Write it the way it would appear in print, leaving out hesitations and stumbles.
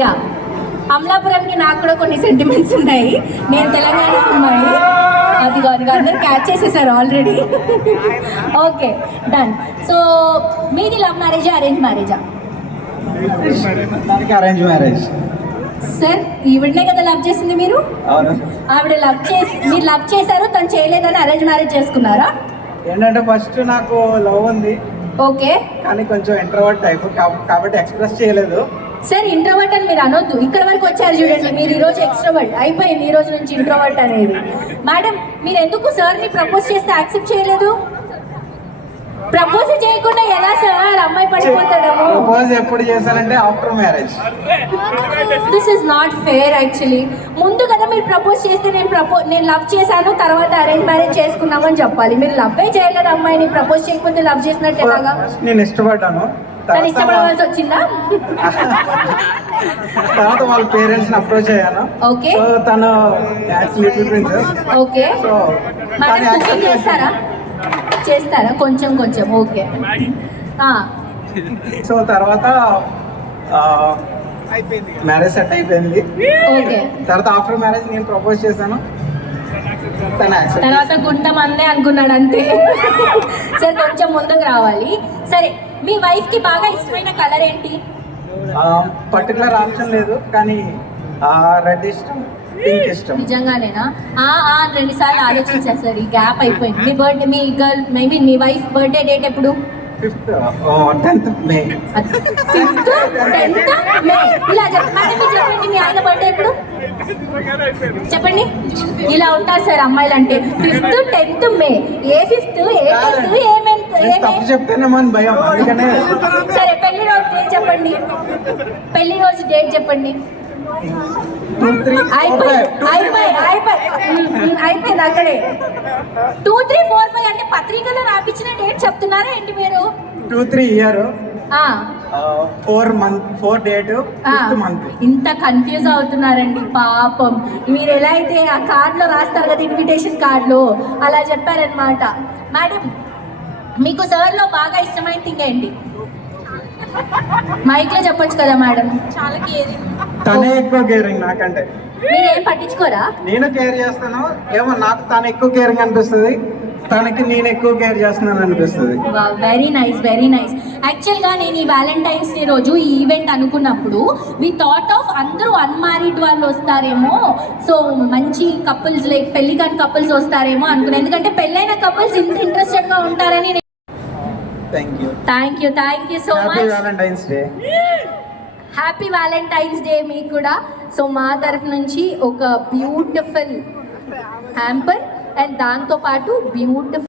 Yeah అమలాపురంకి నాకు కూడా కొన్ని సెంటిమెంట్స్ ఉన్నాయి. నేను తెలంగాణ అమ్మాయి, అది అందరు క్యాచ్ చేసేసారు ఆల్రెడీ. Okay done. సో మీది లవ్ మ్యారేజా అరేంజ్ మ్యారేజా? Arrange marriage sir. ఈవిడనే కదా లవ్ చేసింది మీరు? ఆవిడ మీరు లవ్ చేశారు, తను చేయలేదని అరేంజ్ మ్యారేజ్ చేసుకున్నారా? ఏంటంటే ఫస్ట్ నాకు లవ్ ఉంది, ఓకే, కానీ కొంచెం ఇంట్రోవర్ట్ టైప్ కాబట్టి ఎక్స్ప్రెస్ చేయలేదు. సార్ ఇంట్రోవర్ట్ అని మీరు అనొద్దు. ఇక్కడ వరకు వచ్చారు చూడండి, మీరు ఈరోజు ఎక్స్ట్రోవర్ట్ అయిపోయింది, ఈ రోజు నుంచి ఇంట్రోవర్ట్ అనేది. మేడం మీరు ఎందుకు సార్ని ప్రపోజ్ చేస్తే యాక్సెప్ట్ చేయలేదు? ప్రపోజ్ చేయకుండా ఎలా సార్ అమ్మాయి పడిపోతాడేమో? ప్రపోజ్ ఎప్పుడు చేశానంటే after marriage. This is not fair actually. ముందు కదా మీరు ప్రపోజ్ చేస్తే నేను లవ్ చేశాను తర్వాత అరేంజ్ మ్యారేజ్ చేసుకున్నామని చెప్పాలి. మీరు లవ్వే చేయలేదు అమ్మాయిని, ప్రపోజ్ చేయకపోతే లవ్ చేసినట్టు ఎలాగా? నేను ఇష్టపడ్డాను, తను ఇష్టపడవలసి వచ్చిందా? తర్వాత వాళ్ళ పేరెంట్స్ ని అప్రోచ్ అయ్యాను. ఓకే, తను little princess. Okay, madam cooking చేస్తారా కొంచెం కొంచెం? ఓకే. సో తర్వాత మ్యారేజ్ సెట్ అయిపోయింది. ఓకే, తర్వాత ఆఫ్టర్ మ్యారేజ్ నేను ప్రపోజ్ చేశాను, తర్వాత గుంట మందే అనుకున్నాడు అంతే. సరే కొంచెం ముందుకు రావాలి. సరే మీ వైఫ్ కి బాగా ఇష్టమైన కలర్ ఏంటి? పర్టికులర్ ఆప్షన్ లేదు, కానీ రెడ్ ఇష్టం, పింక్ ఇష్టం. నిజంగానేనా? 2 సార్లు ఆలోచించేస్తారు, ఈ గ్యాప్ అయిపోయింది. మీ బర్త్డే, మీ గర్ల్ మీ వైఫ్ బర్త్డే డేట్ ఎప్పుడు? 10th May. 5th 10th May. ఇలా చెప్పండి, మీ ఆయన బర్త్డే ఎప్పుడు చెప్పండి. ఇలా ఉంటారు సార్ అమ్మాయిలు అంటే. 5th 10th May. ఏ 5th ఏ 10th సరే పెళ్లి రోజు డేట్ చెప్పండి, పెళ్లి రోజు డేట్ చెప్పండి. అయిపోయింది అక్కడే. 2 3 4 5 అంటే పత్రికలో రాపించిన డేట్ చెప్తున్నారా ఏంటి మీరు? 2 3 year, 4 month 4 date, 5th month. ఇంత కన్ఫ్యూజ్ అవుతున్నారండి పాపం. మీరు ఎలా అయితే ఆ కార్డులో రాస్తారు కదా, ఇన్విటేషన్ కార్డులో, అలా చెప్పారనమాట. మేడం మీకు సార్లో బాగా ఇష్టమైన థింగ్ ఏంటి? మైక్లో చెప్పొచ్చు కదా మేడం. చాలా కేరింగ్. తనే ఎక్కువ కేరింగ్ నాకంటే. మీరు ఏం పట్టించుకోరా? నేను కేర్ చేస్తాను, ఏమో నాకు తను ఎక్కువ కేరింగ్ అనిపిస్తుంది, తనకి నేను ఎక్కువ కేర్ చేస్తున్నాను అనిపిస్తుంది. Very nice, very nice. యాక్చువల్గా నేను ఈ వ్యాలంటైన్స్ డే రోజు ఈ ఈవెంట్ అనుకున్నప్పుడు వి థాట్ ఆఫ్ అందరూ అన్మ్యారీడ్ వాళ్ళు వస్తారేమో, సో మంచి కపుల్స్ లైక్ పెళ్లి కాని కపుల్స్ వస్తారేమో అనుకున్నాను, ఎందుకంటే పెళ్ళైన కపుల్స్ ఇంత ఇంట్రెస్టెడ్గా ఉంటారని. Thank you so much. Happy Valentine's day మీకు కూడా. సో మా తరఫు నుంచి ఒక బ్యూటిఫుల్ హ్యాంపర్ అండ్ దాంతోపాటు బ్యూటిఫుల్